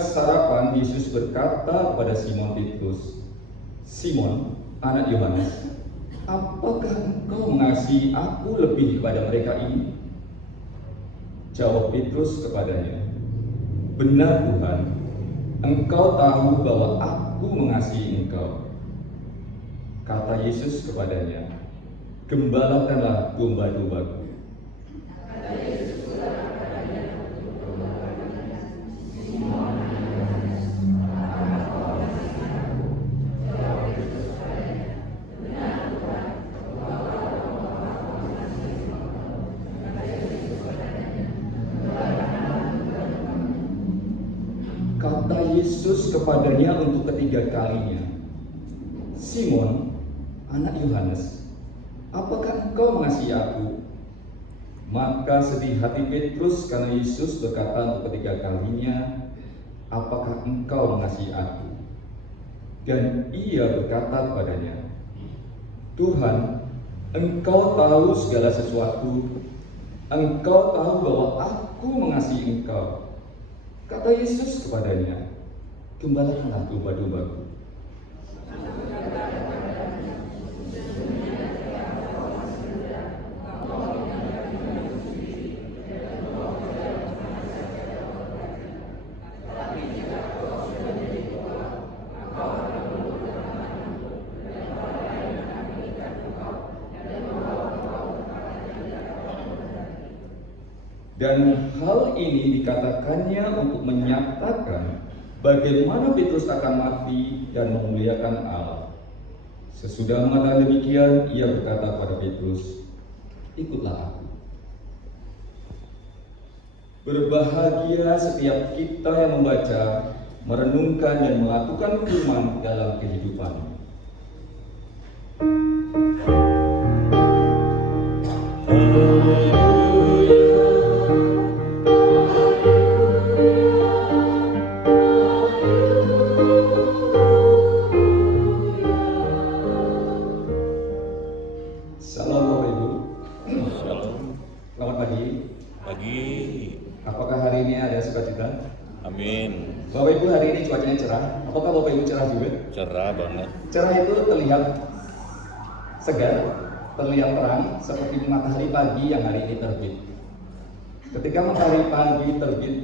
Sarapan, Yesus berkata kepada Simon Petrus, "Simon, anak Yohanes, apakah engkau mengasihi aku lebih daripada mereka ini?" Jawab Petrus kepadanya, "Benar Tuhan, engkau tahu bahwa aku mengasihi engkau." Kata Yesus kepadanya, "Gembalakanlah domba-dombaku." Kata Yesus kepadanya untuk ketiga kalinya, "Simon, anak Yohanes, apakah engkau mengasihi aku?" Maka sedih hati Petrus karena Yesus berkata untuk ketiga kalinya, "Apakah engkau mengasihi aku?" Dan ia berkata kepadanya, "Tuhan, engkau tahu segala sesuatu. Engkau tahu bahwa aku mengasihi engkau." Kata Yesus kepadanya, "Gembalakanlah domba-dombaku." Dan hal ini dikatakannya untuk menyatakan bagaimana Petrus akan mati dan memuliakan Allah. Sesudah mengatakan demikian, ia berkata kepada Petrus, "Ikutlah aku." Berbahagia setiap kita yang membaca, merenungkan dan melakukan firman dalam kehidupan. Salam Bapak Ibu. Shalom. Selamat pagi. Pagi. Apakah hari ini ada sukacita? Amin. Bapak Ibu, hari ini cuacanya cerah. Apakah Bapak Ibu cerah juga? Cerah banget. Cerah itu terlihat segar, terlihat terang seperti matahari pagi yang hari ini terbit. Ketika matahari pagi terbit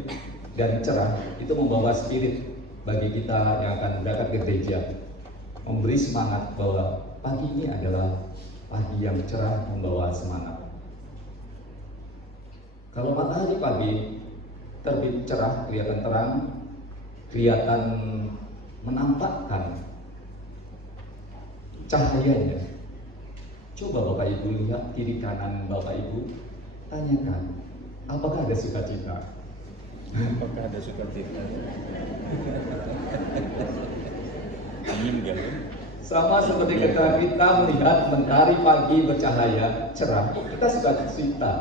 dan cerah, itu membawa spirit bagi kita yang akan berangkat ke gereja, memberi semangat bahwa pagi ini adalah pagi yang cerah, membawa semangat. Kalau matahari pagi terbit cerah, kelihatan terang, kelihatan menampakkan cahayanya. Coba Bapak Ibu lihat kiri kanan Bapak Ibu, tanyakan, apakah ada sukacita? Apakah ada sukacita? Ingin gak? Sama seperti ketika kita melihat mentari pagi bercahaya cerah, kita sukacita.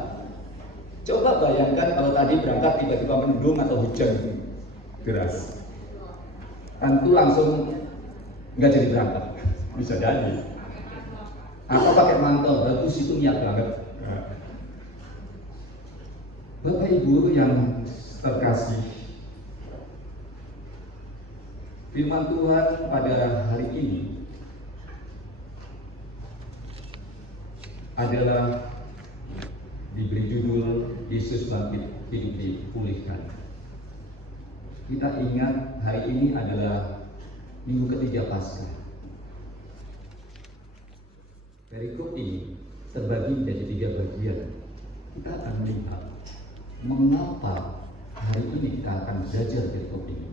Coba bayangkan kalau tadi berangkat tiba-tiba mendung atau hujan deras, tentu langsung nggak jadi berangkat, bisa jadi. Atau pakai mantel, bagus, itu niat banget. Bapak Ibu yang terkasih, firman Tuhan pada hari ini adalah diberi judul Yesus bangkit hidup dipulihkan. Kita ingat hari ini adalah minggu ketiga Paskah. Perikop ini terbagi menjadi 3 bagian. Kita akan melihat mengapa hari ini kita akan belajar perikop ini.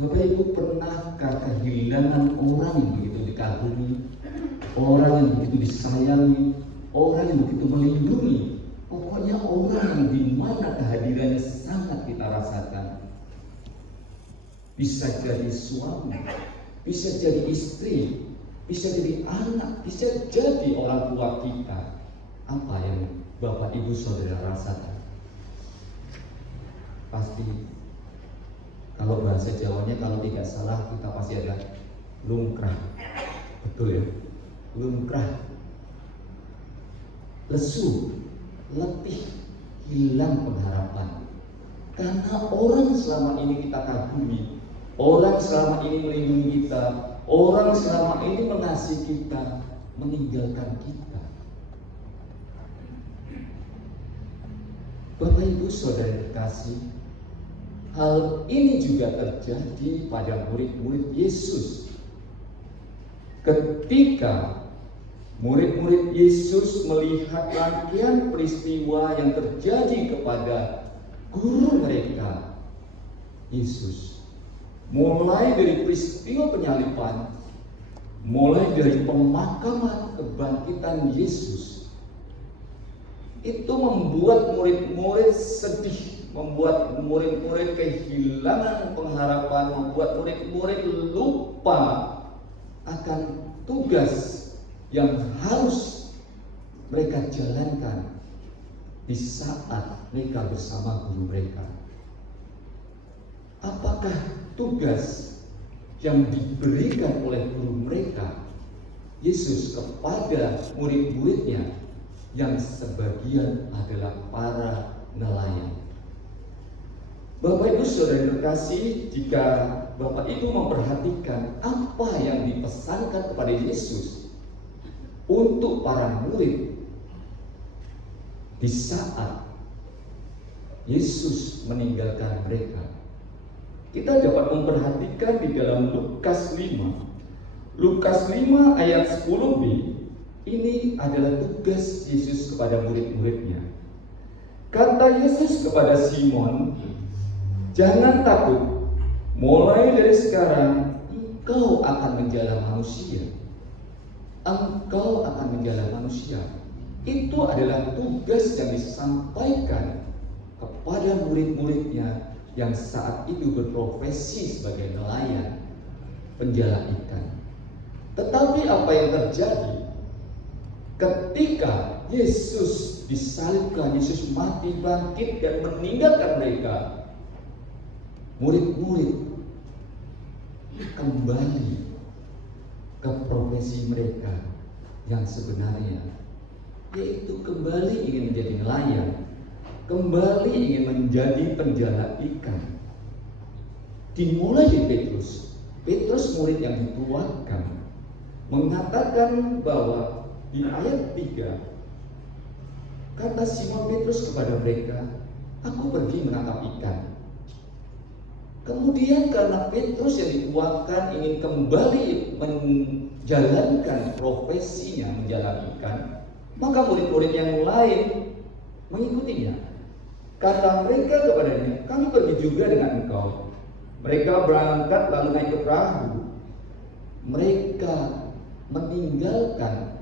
Bapak Ibu, pernahkah kehilangan orang yang begitu dikagumi, orang yang begitu disayangi, orang yang begitu melindungi, pokoknya orang yang dimana kehadirannya sangat kita rasakan? Bisa jadi suami, bisa jadi istri, bisa jadi anak, bisa jadi orang tua kita. Apa yang Bapak Ibu Saudara rasakan? Pasti, kalau bahasa Jawanya kalau tidak salah kita pasti ada lungkrah. Betul ya? Lungkrah, lesu, letih, hilang pengharapan. Karena orang selama ini kita kagumi, orang selama ini melindungi kita, orang selama ini mengasihi kita, meninggalkan kita. Bapak Ibu Saudara terkasih, hal ini juga terjadi pada murid-murid Yesus. Ketika murid-murid Yesus melihat rangkaian peristiwa yang terjadi kepada guru mereka, Yesus, mulai dari peristiwa penyaliban, mulai dari pemakaman kebangkitan Yesus, itu membuat murid-murid sedih, membuat murid-murid kehilangan pengharapan, membuat murid-murid lupa akan tugas yang harus mereka jalankan di saat mereka bersama guru mereka. Apakah tugas yang diberikan oleh guru mereka, Yesus, kepada murid-muridnya yang sebagian adalah para nelayan? Bapak Ibu Saudara terkasih, jika Bapak Ibu memperhatikan apa yang dipesankan kepada Yesus untuk para murid di saat Yesus meninggalkan mereka, kita dapat memperhatikan di dalam Lukas 5. Lukas 5 ayat 10b, ini adalah tugas Yesus kepada murid-muridnya. Kata Yesus kepada Simon, "Jangan takut, mulai dari sekarang engkau akan menjala manusia." Engkau akan menjala manusia. Itu adalah tugas yang disampaikan kepada murid-muridnya yang saat itu berprofesi sebagai nelayan, penjala ikan. Tetapi apa yang terjadi ketika Yesus disalibkan, Yesus mati, bangkit, dan meninggalkan mereka? Murid-murid kembali ke profesi mereka yang sebenarnya, yaitu kembali ingin menjadi nelayan, kembali ingin menjadi penjala ikan. Dimulai di Petrus. Petrus murid yang dituakan mengatakan bahwa di ayat 3, kata Simon Petrus kepada mereka, "Aku pergi menangkap ikan." Kemudian karena Petrus yang dikuatkan ingin kembali menjalankan profesinya menjala ikan, maka murid-murid yang lain mengikutinya. Kata mereka kepadanya, "Kami pergi juga dengan engkau." Mereka berangkat lalu naik ke perahu. Mereka meninggalkan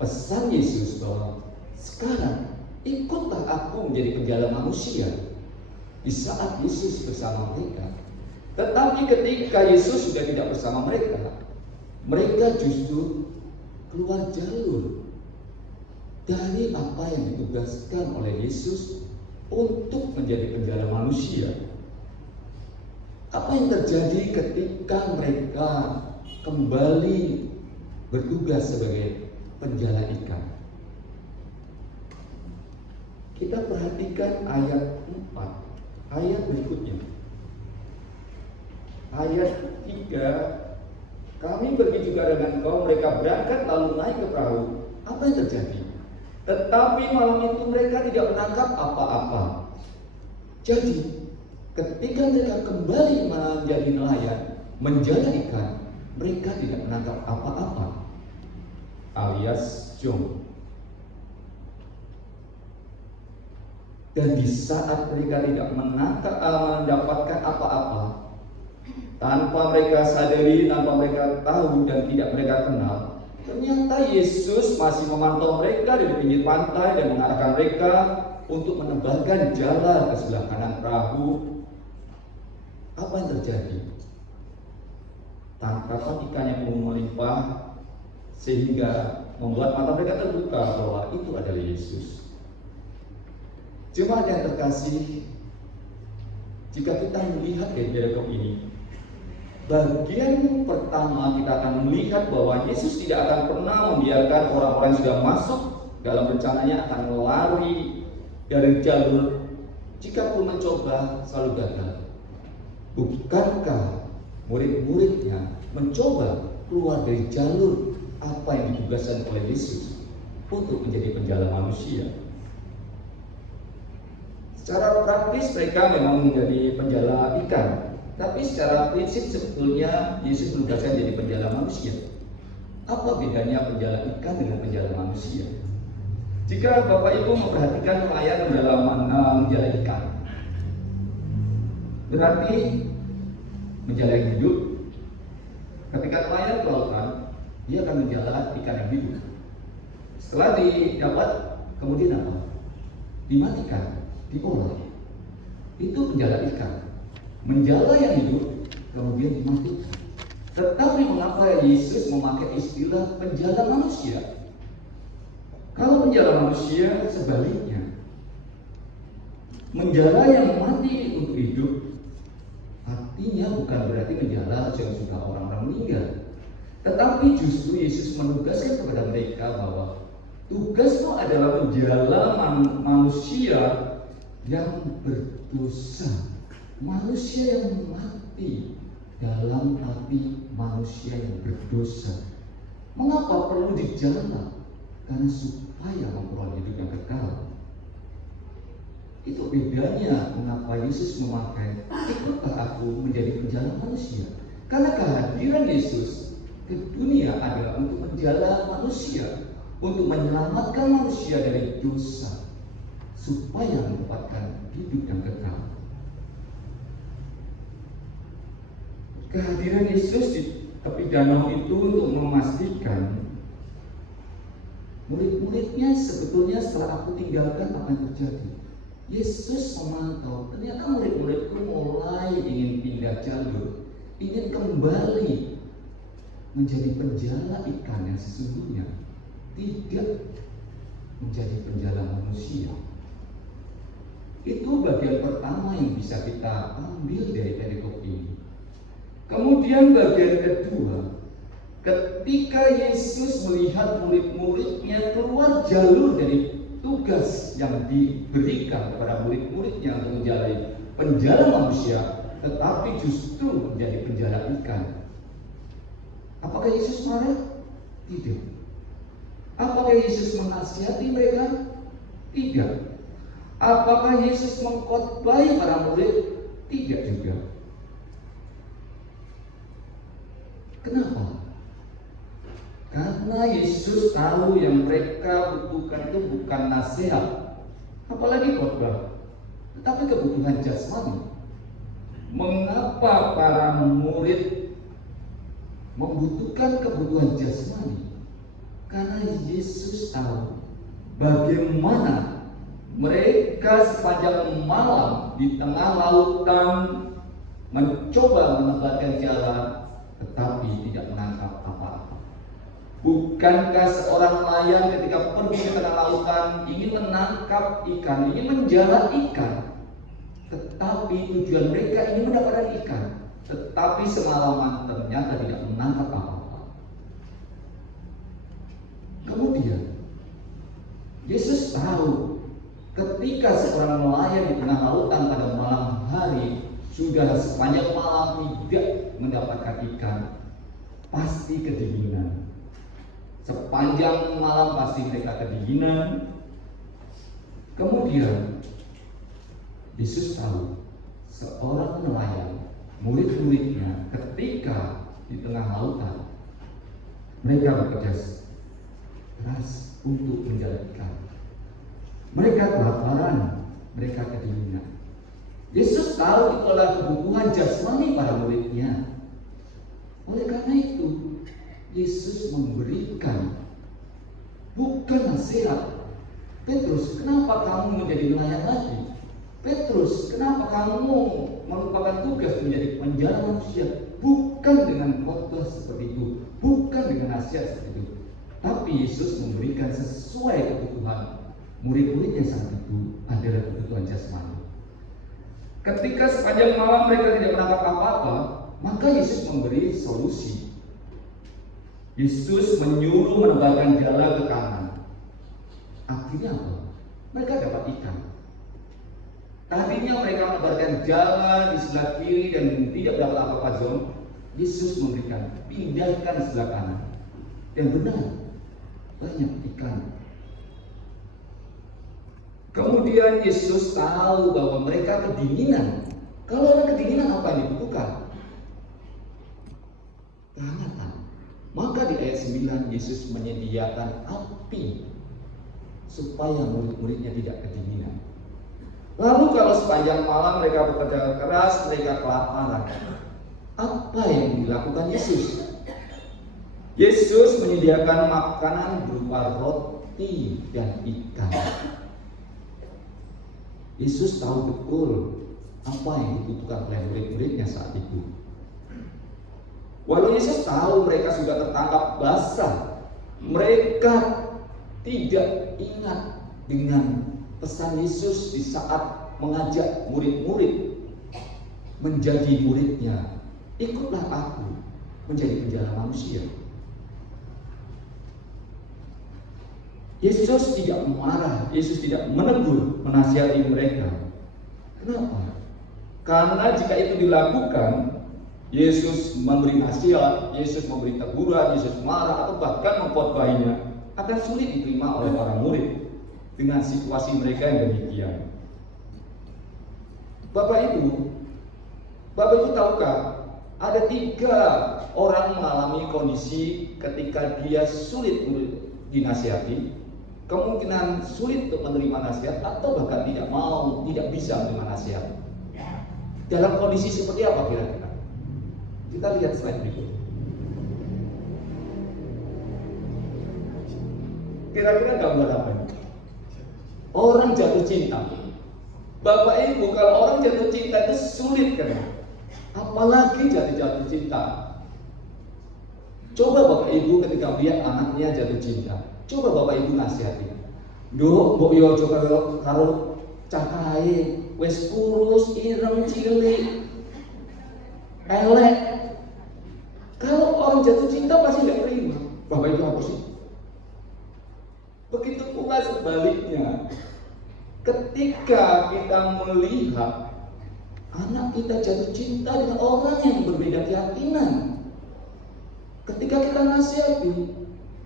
pesan Yesus bahwa sekarang ikutlah aku menjadi penjala manusia di saat Yesus bersama mereka. Tetapi ketika Yesus sudah tidak bersama mereka, mereka justru keluar jalur dari apa yang ditugaskan oleh Yesus untuk menjadi penjala manusia. Apa yang terjadi ketika mereka kembali bertugas sebagai penjala ikan? Kita perhatikan ayat 4, ayat berikutnya. Ayat 3, "Kami pergi juga dengan engkau." Mereka berangkat lalu naik ke perahu. Apa yang terjadi? Tetapi malam itu mereka tidak menangkap apa-apa. Jadi ketika mereka kembali menjadi nelayan, menjala ikan, mereka tidak menangkap apa-apa, alias jong. Dan di saat mereka tidak mendapatkan apa-apa, tanpa mereka sadari, tanpa mereka tahu dan tidak mereka kenal, ternyata Yesus masih memantau mereka dari pinggir pantai dan mengarahkan mereka untuk menebalkan jala ke sebelah kanan perahu. Apa yang terjadi? Tangkapan ikannya pun melimpah sehingga membuat mata mereka terbuka bahwa itu adalah Yesus. Jemaat yang terkasih, jika kita melihat kejadian ini, bagian pertama kita akan melihat bahwa Yesus tidak akan pernah membiarkan orang-orang yang sudah masuk dalam rencananya akan lari dari jalur jika pun mencoba selalu gagal. Bukankah murid-muridnya mencoba keluar dari jalur apa yang ditugaskan oleh Yesus untuk menjadi penjala manusia? Secara praktis mereka memang menjadi penjala ikan, tapi secara prinsip sebetulnya Yesus menugaskan jadi penjala manusia. Apa bedanya penjala ikan dengan penjala manusia? Jika Bapak Ibu memperhatikan nelayan menjala ikan, berarti menjala yang hidup. Ketika nelayan ke lautan, dia akan menjala ikan yang hidup. Setelah didapat, kemudian apa? Dimatikan, diolah. Itu penjala ikan. Menjala yang hidup, kemudian dimatikan. Tetapi mengapa Yesus memakai istilah penjala manusia? Kalau penjala manusia sebaliknya, menjala yang mati untuk hidup, artinya bukan berarti menjala yang sudah orang-orang meninggal. Tetapi justru Yesus menugaskan kepada mereka bahwa tugasmu adalah menjala manusia yang berdosa, manusia yang mati dalam arti manusia yang berdosa. Mengapa perlu dijala? Karena supaya memperoleh hidup yang kekal. Itu bedanya mengapa Yesus memakai ikutlah aku menjadi penjala manusia. Karena kehadiran Yesus ke dunia adalah untuk menjala manusia, untuk menyelamatkan manusia dari dosa, supaya mendapatkan hidup yang kekal. Kehadiran Yesus di tepi danau itu untuk memastikan murid-muridnya sebetulnya setelah aku tinggalkan apa yang terjadi. Yesus memantau, ternyata murid-muridku mulai ingin pindah jalur, ingin kembali menjadi penjala ikan yang sesungguhnya, tidak menjadi penjala manusia. Itu bagian pertama yang bisa kita ambil dari perikop ini. Kemudian bagian kedua, ketika Yesus melihat murid-muridnya keluar jalur dari tugas yang diberikan kepada murid-muridnya untuk menjadi penjala manusia, tetapi justru menjadi penjala ikan. Apakah Yesus marah? Tidak. Apakah Yesus menasihati mereka? Tidak. Apakah Yesus mengkhotbahi para murid? Tidak juga. Kenapa? Karena Yesus tahu yang mereka butuhkan itu bukan nasihat, apalagi khotbah, tetapi kebutuhan jasmani. Mengapa para murid membutuhkan kebutuhan jasmani? Karena Yesus tahu bagaimana mereka sepanjang malam di tengah lautan mencoba menebarkan jalan, tetapi tidak menangkap apa-apa. Bukankah seorang nelayan ketika pergi ke tengah lautan ingin menangkap ikan, ingin menjala ikan, tetapi tujuan mereka ingin mendapatkan ikan, tetapi semalaman ternyata tidak menangkap apa-apa. Kemudian Yesus tahu ketika seorang nelayan di tengah lautan pada malam hari sudah sepanjang malam tidak mendapatkan ikan, pasti kedinginan. Sepanjang malam pasti mereka kedinginan. Kemudian Yesus tahu seorang nelayan, murid-muridnya ketika di tengah lautan, mereka bekerja keras untuk menjala ikan. Mereka kelaparan, mereka kedinginan. Yesus tahu itu adalah kebutuhan jasmani para muridnya. Oleh karena itu, Yesus memberikan bukan nasihat. Petrus, kenapa kamu menjadi nelayan lagi? Petrus, kenapa kamu melupakan tugas menjadi penjala manusia? Bukan dengan khotbah seperti itu, bukan dengan nasihat seperti itu, tapi Yesus memberikan sesuai kebutuhan murid-muridnya saat itu adalah kebutuhan jasmani. Ketika sepanjang malam mereka tidak menangkap apa-apa, maka Yesus memberi solusi. Yesus menyuruh menebarkan jala ke kanan. Akhirnya apa? Mereka dapat ikan. Tadinya mereka melebarkan jalan di sebelah kiri dan tidak dapat apa-apa John. Yesus memberikan, pindahkan sebelah kanan. Dan benar, banyak ikan. Kemudian Yesus tahu bahwa mereka kedinginan. Kalau orang kedinginan, apa yang dibutuhkan? Kehangatan. Maka di ayat 9 Yesus menyediakan api supaya murid-muridnya tidak kedinginan. Lalu kalau sepanjang malam mereka bekerja keras, mereka kelaparan. Apa yang dilakukan Yesus? Yesus menyediakan makanan berupa roti dan ikan. Yesus tahu betul apa yang dibutuhkan oleh murid-muridnya saat itu. Walau Yesus tahu mereka sudah tertangkap basah, mereka tidak ingat dengan pesan Yesus di saat mengajak murid-murid menjadi muridnya. Ikutlah aku menjadi penjala manusia. Yesus tidak marah, Yesus tidak menegur, menasihati mereka. Kenapa? Karena jika itu dilakukan, Yesus memberi nasihat, Yesus memberi teguran, Yesus marah atau bahkan mengkhotbahnya, akan sulit diterima oleh para murid dengan situasi mereka yang demikian. Bapak Ibu tahukah ada 3 orang mengalami kondisi ketika dia sulit untuk dinasihati, kemungkinan sulit untuk menerima nasihat atau bahkan tidak bisa menerima nasihat. Dalam kondisi seperti apa kira-kira? Kita lihat slide berikut. Kira-kira gambar apa ini? Orang jatuh cinta. Bapak Ibu, kalau orang jatuh cinta itu sulit kan? Apalagi jatuh cinta. Coba Bapak Ibu ketika lihat anaknya jatuh cinta, coba Bapak Ibu nasihati. Duh, mbok yo coba karo cakae, wis kurus, ireng, cilik, elek. Kalau orang jatuh cinta pasti nggak terima. Bapak Ibu apa sih? Begitu pula sebaliknya. Ketika kita melihat anak kita jatuh cinta dengan orang yang berbeda keyakinan, ketika kita nasihati,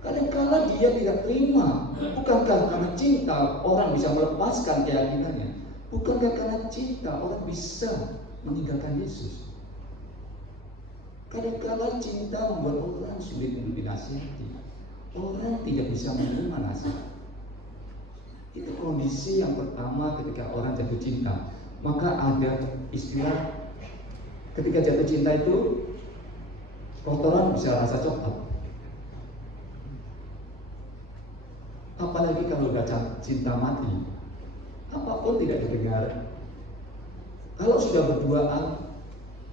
kadang-kala dia tidak terima. Bukankah karena cinta orang bisa melepaskan keyakinannya? Bukankah karena cinta orang bisa meninggalkan Yesus? Kadang-kala cinta membuat orang sulit untuk dinasihati. Orang tidak bisa menerima nasihat. Itu kondisi yang pertama ketika orang jatuh cinta. Maka ada istilah ketika jatuh cinta itu kotoran bisa rasa coklat. Apalagi kalau udah cinta mati, apapun tidak didengar. Kalau sudah berduaan,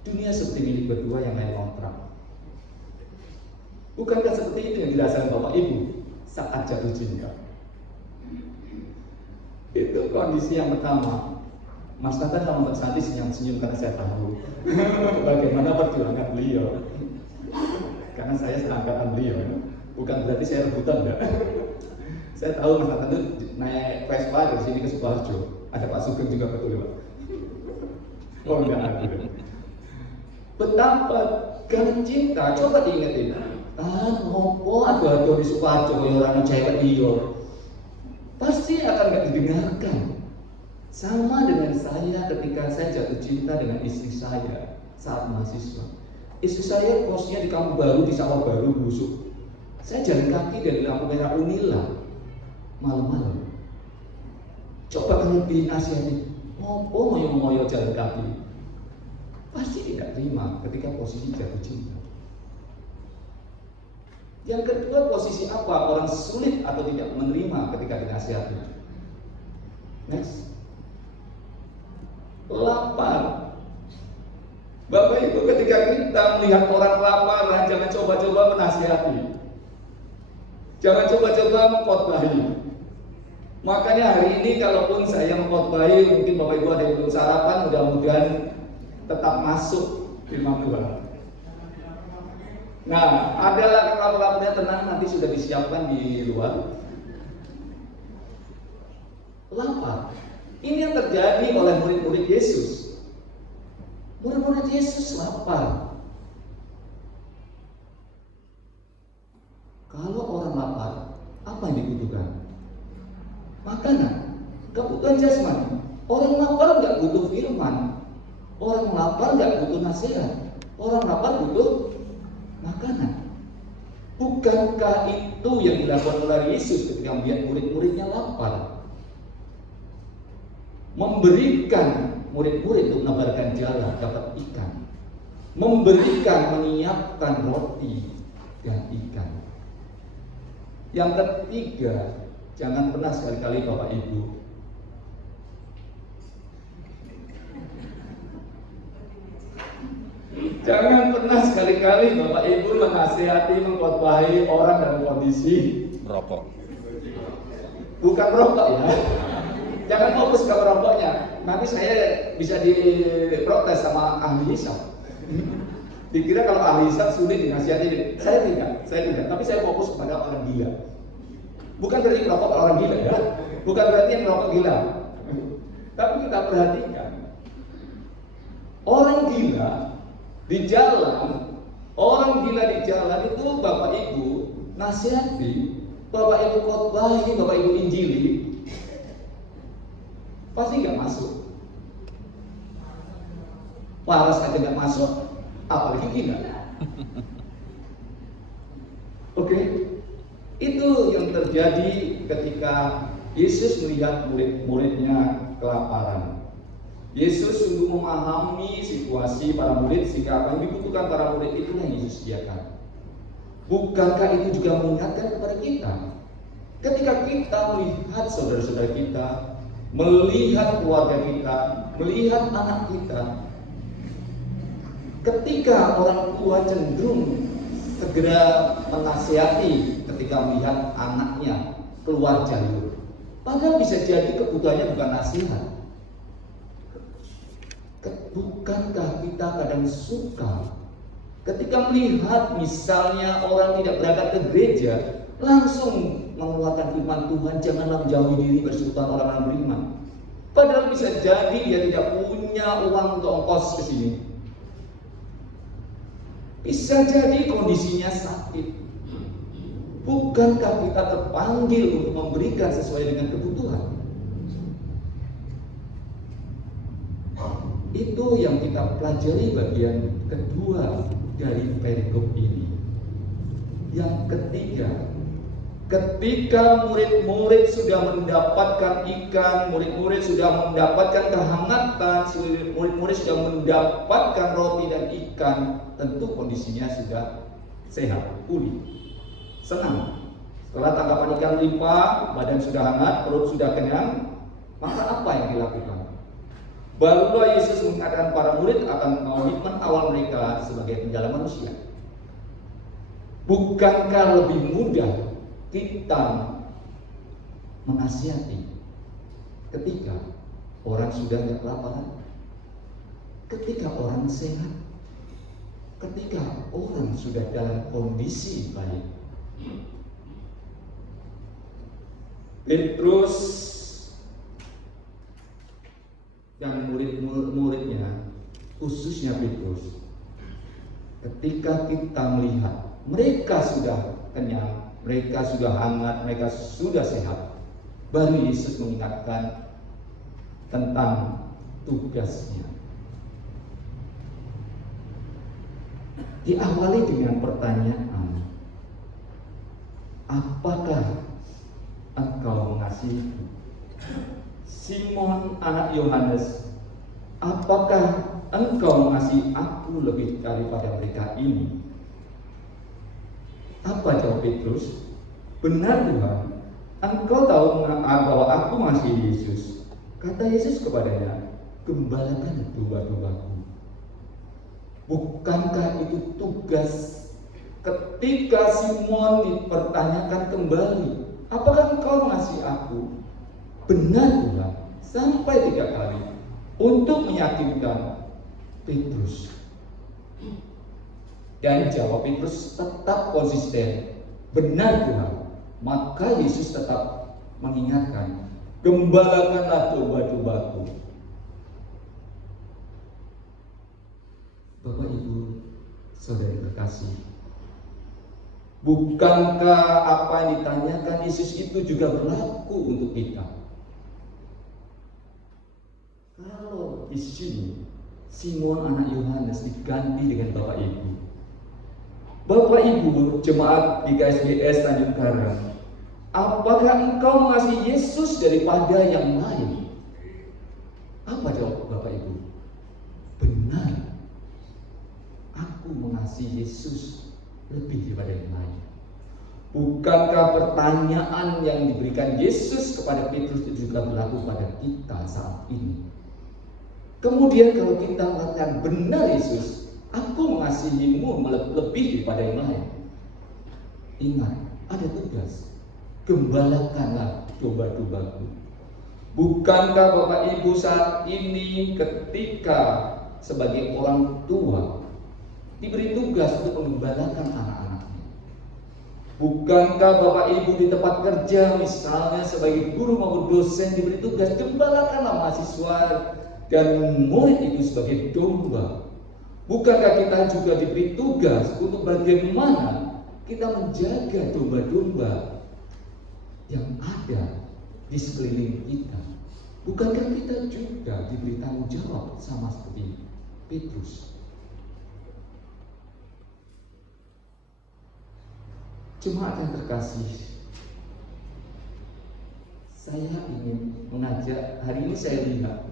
dunia seperti milik berdua yang lain kontrak. Bukankah seperti itu yang dirasakan Bapak Ibu saat jatuh cinta? Itu kondisi yang pertama. Mas Tata sama Mbak Santi senyum-senyum karena saya tahu bagaimana perjuangan beliau. Karena saya seangkatan beliau, bukan berarti saya rebutan enggak. Saya tahu Mas Tata itu naik Vespa dari sini ke Sukoharjo. Ada Pak Sugeng juga betul Pak. Oh enggak ada. Betapa karena cinta, coba diingetin. Ngopo adu-adu di Sukoharjo orang cewek dia. Pasti akan gak didengarkan. Sama dengan saya ketika saya jatuh cinta dengan istri saya saat mahasiswa. Istri saya kosnya di Kampung Baru, di Sawah Baru, busuk. Saya jalan kaki dari lampu merah Unila malam-malam. Coba kalau dinasihati, ngopo ngoyo-ngoyo jalan kaki, pasti tidak terima ketika posisi jatuh cinta. Yang kedua, posisi apa? Orang sulit atau tidak menerima ketika dinasihati. Next. Lapar. Bapak Ibu, ketika kita melihat orang kelaparan, jangan coba-coba menasihati. Jangan coba-coba mengkhotbahi. Makanya hari ini kalaupun saya mengkhotbahi, mungkin Bapak Ibu ada yang belum sarapan, mudah-mudahan tetap masuk firman Tuhan. Nah, ada kapal-kapalnya tenang, nanti sudah disiapkan di luar. Lapar. Ini yang terjadi oleh murid-murid Yesus. Murid-murid Yesus lapar. Kalau orang lapar, apa yang dibutuhkan? Makanan, kebutuhan jasmani. Orang lapar nggak butuh firman. Orang lapar nggak butuh nasihat. Orang lapar butuh makanan. Bukankah itu yang dilakukan oleh Yesus ketika melihat murid-muridnya lapar? Memberikan murid-murid untuk menebarkan jalan dapat ikan. Memberikan, menyiapkan roti dan ikan. Yang ketiga, jangan pernah sekali-kali Bapak Ibu jangan pernah sekali-kali Bapak Ibu menasihati, mengkhotbahi orang dalam kondisi Merokok. bukan merokok ya. Jangan fokus ke merokoknya. Nanti saya bisa diprotes sama ahli hisab. Dikira kalau ahli hisab sulit dinasihati. Saya tidak. Tapi saya fokus kepada orang gila. Bukan berarti merokok orang gila ya. Bukan berarti yang merokok gila. Tapi kita perhatikan. Orang gila di jalan itu Bapak Ibu nasihati, Bapak Ibu khotbahi, Bapak Ibu injili, pasti nggak masuk. Waras aja nggak masuk, apalagi gila. Oke, itu yang terjadi ketika Yesus melihat murid-muridnya kelaparan. Yesus sungguh memahami situasi para murid, sehingga apa yang dibutuhkan para murid itu yang Yesus sediakan. Bukankah itu juga mengingatkan kepada kita? Ketika kita melihat saudara-saudara kita, melihat keluarga kita, melihat anak kita, ketika orang tua cenderung segera menasihati ketika melihat anaknya keluar jalur, padahal bisa jadi kebutuhannya bukan nasihat. Bukankah kita kadang suka ketika melihat misalnya orang tidak berangkat ke gereja, langsung mengeluarkan firman Tuhan, janganlah menjauhi diri bersekutu orang-orang beriman. Padahal bisa jadi dia tidak punya uang untuk ongkos ke sini. Bisa jadi kondisinya sakit. Bukankah kita terpanggil untuk memberikan sesuai dengan kebutuhan? Itu yang kita pelajari bagian kedua dari perikop ini. Yang ketiga, ketika murid-murid sudah mendapatkan ikan, murid-murid sudah mendapatkan kehangatan, murid-murid sudah mendapatkan roti dan ikan, tentu kondisinya sudah sehat, pulih, senang. Setelah tangkapan ikan limpah, badan sudah hangat, perut sudah kenyang, maka apa yang dilakukan? Barulah Yesus mengingatkan para murid akan komitmen awal mereka sebagai penjala manusia. Bukankah lebih mudah kita menasihati ketika orang sudah tidak kelaparan, ketika orang sehat, ketika orang sudah dalam kondisi baik? Petrus dan murid-muridnya, khususnya Petrus, ketika kita melihat mereka sudah kenyang, mereka sudah hangat, mereka sudah sehat, baru Yesus mengingatkan tentang tugasnya. Diawali dengan pertanyaan, apakah engkau mengasihiku? Simon anak Yohanes, apakah engkau mengasihi aku lebih daripada mereka ini? Apa jawab Petrus? Benar Tuhan, engkau tahu bahwa aku mengasihi Yesus. Kata Yesus kepadanya, gembalakan domba-dombaku. Bukankah itu tugas? Ketika Simon dipertanyakan kembali, apakah engkau mengasihi aku? Benar Tuhan, sampai 3 kali untuk meyakinkan Petrus. Dan jawab Petrus tetap konsisten, benar Tuhan. Maka Yesus tetap mengingatkan, Gembalakanlah domba-dombaku. Bapak Ibu, saudara terkasih, bukankah apa yang ditanyakan Yesus itu juga berlaku untuk kita? Kalau di sini Simon anak Yohanes diganti dengan Bapak Ibu. Bapak Ibu jemaat di KSBS Tanjung Karang, apakah engkau mengasihi Yesus daripada yang lain? Apa jawab Bapak Ibu? Benar. Aku mengasihi Yesus lebih daripada yang lain. Bukankah pertanyaan yang diberikan Yesus kepada Petrus itu juga berlaku pada kita saat ini? Kemudian kalau kita mengatakan benar Yesus, aku mengasihimu lebih daripada yang lain. Ingat, ada tugas. Gembalakanlah domba-dombaku. Bukankah Bapak Ibu saat ini ketika sebagai orang tua diberi tugas untuk menggembalakan anak-anaknya? Bukankah Bapak Ibu di tempat kerja misalnya sebagai guru maupun dosen diberi tugas gembalakanlah mahasiswa dan murid itu sebagai domba? Bukankah kita juga diberi tugas untuk bagaimana kita menjaga domba-domba yang ada di sekeliling kita? Bukankah kita juga diberi tanggung jawab sama seperti Petrus? Jemaat yang terkasih, saya ingin mengajak, hari ini saya lihat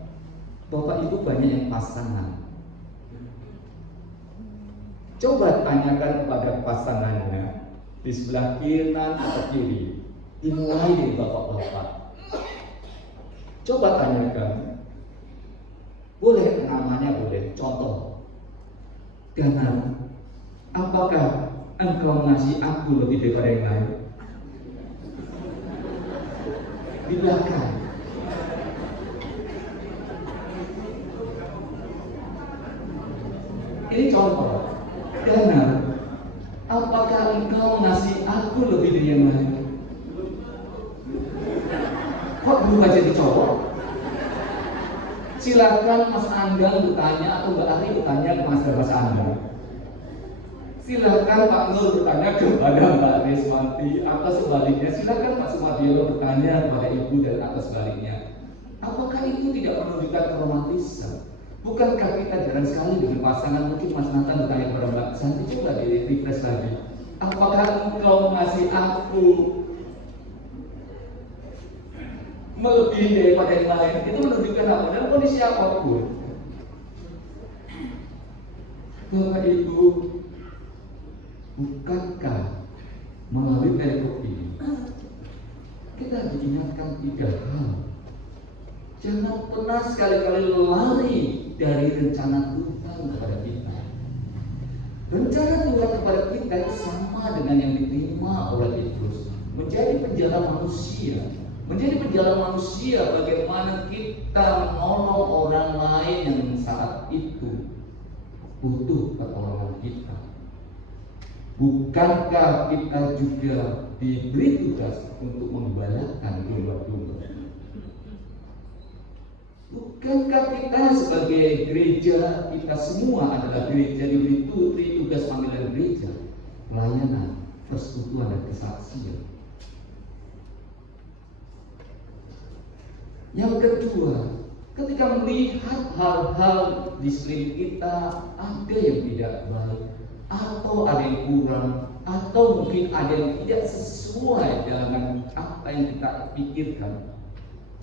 Bapak Ibu banyak yang pasangan. Coba tanyakan kepada pasangannya di sebelah kanan atau kiri, dimulai dari bapak-bapak. Coba tanyakan, boleh namanya boleh, contoh. Ganar, apakah engkau mengasihi aku lebih daripada yang lain? Di belakang. Ini contoh. Ganar, apakah engkau mengasihi aku lebih dari yang lain? Kok berubah jadi cowok? Silakan Mas Anggang bertanya atau Mbak Ari bertanya ke Mas Anggang. Silakan Pak Nur bertanya kepada Mbak Reswanti atau sebaliknya. Silakan Pak Sumadiono bertanya kepada Ibu dan atau sebaliknya. Apakah itu tidak menunjukkan keromantisan? Bukankah kita jarang sekali dengan pasangan? Mungkin Mas Nathan bertanya kepada Mbak Santi, coba di refresh lagi. Apakah engkau mengasihi aku melebihi daripada yang lain? Itu menunjukkan apa? Dalam kondisi apapun. Bapak Ibu, bukankah melalui perikop ini kita diingatkan 3 hal? Jangan pernah sekali-kali lari dari rencana Tuhan kepada kita. Rencana Tuhan kepada kita sama dengan yang diterima oleh Petrus, menjadi penjala manusia. Menjadi penjala manusia bagaimana kita menolong orang lain yang saat itu butuh pertolongan kita. Bukankah kita juga diberi tugas untuk menggembalakan domba-domba? Bukankah kita sebagai gereja, kita semua adalah gereja, diberi tugas panggilan gereja, pelayanan, persekutuan dan kesaksian. Yang kedua, ketika melihat hal-hal di sekeliling kita ada yang tidak baik, atau ada yang kurang, atau mungkin ada yang tidak sesuai dengan apa yang kita pikirkan,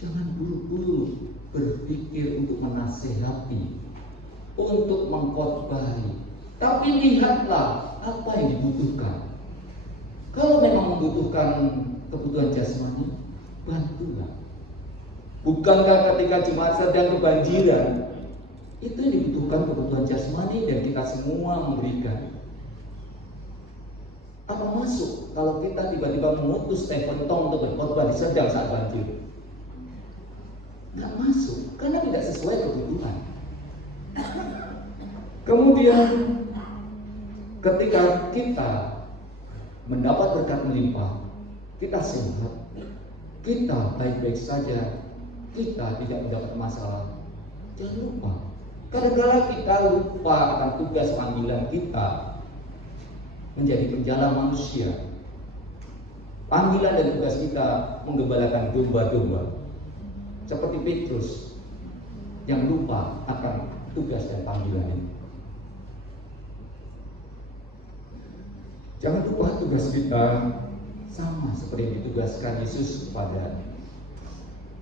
jangan buru-buru berpikir untuk menasehati, untuk mengkhotbahi, tapi lihatlah apa yang dibutuhkan. Kalau memang membutuhkan kebutuhan jasmani, bantulah. Bukankah ketika jemaat sedang kebanjiran, itu yang dibutuhkan kebutuhan jasmani dan kita semua memberikan? Apa masuk kalau kita tiba-tiba memutus telepon untuk berkhotbah di sedang saat banjir? Nggak masuk, karena tidak sesuai kebutuhan. Kemudian ketika kita mendapat berkat melimpah, kita sehat, kita baik-baik saja, kita tidak mendapat masalah. Jangan lupa, kadang-kadang kita lupa akan tugas panggilan kita menjadi penjala manusia. Panggilan dan tugas kita menggembalakan domba-domba, seperti Petrus yang lupa akan tugas dan panggilannya. Jangan lupa tugas kita sama seperti yang ditugaskan Yesus kepada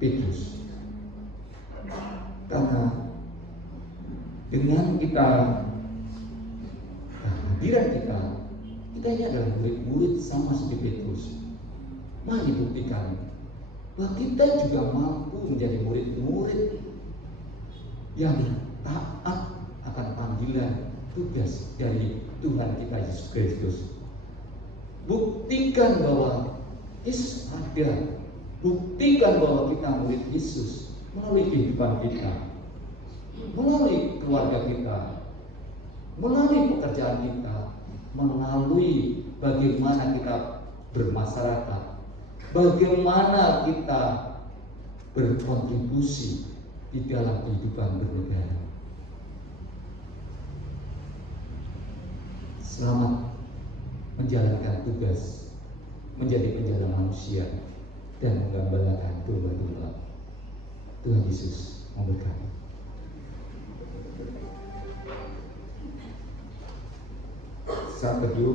Petrus. Karena dengan kehadiran kita ini adalah murid-murid sama seperti Petrus. Mari buktikan bahwa kita juga mampu menjadi murid-murid yang taat akan panggilan tugas dari Tuhan kita Yesus Kristus. Buktikan bahwa Yesus ada. Buktikan bahwa kita murid Yesus melalui kehidupan kita, melalui keluarga kita, melalui pekerjaan kita, melalui bagaimana kita bermasyarakat, bagaimana kita berkontribusi di dalam kehidupan bernegara. Selamat menjalankan tugas menjadi penjala manusia dan menggembalakan domba-domba. Tuhan Yesus memberkati. Saat berdoa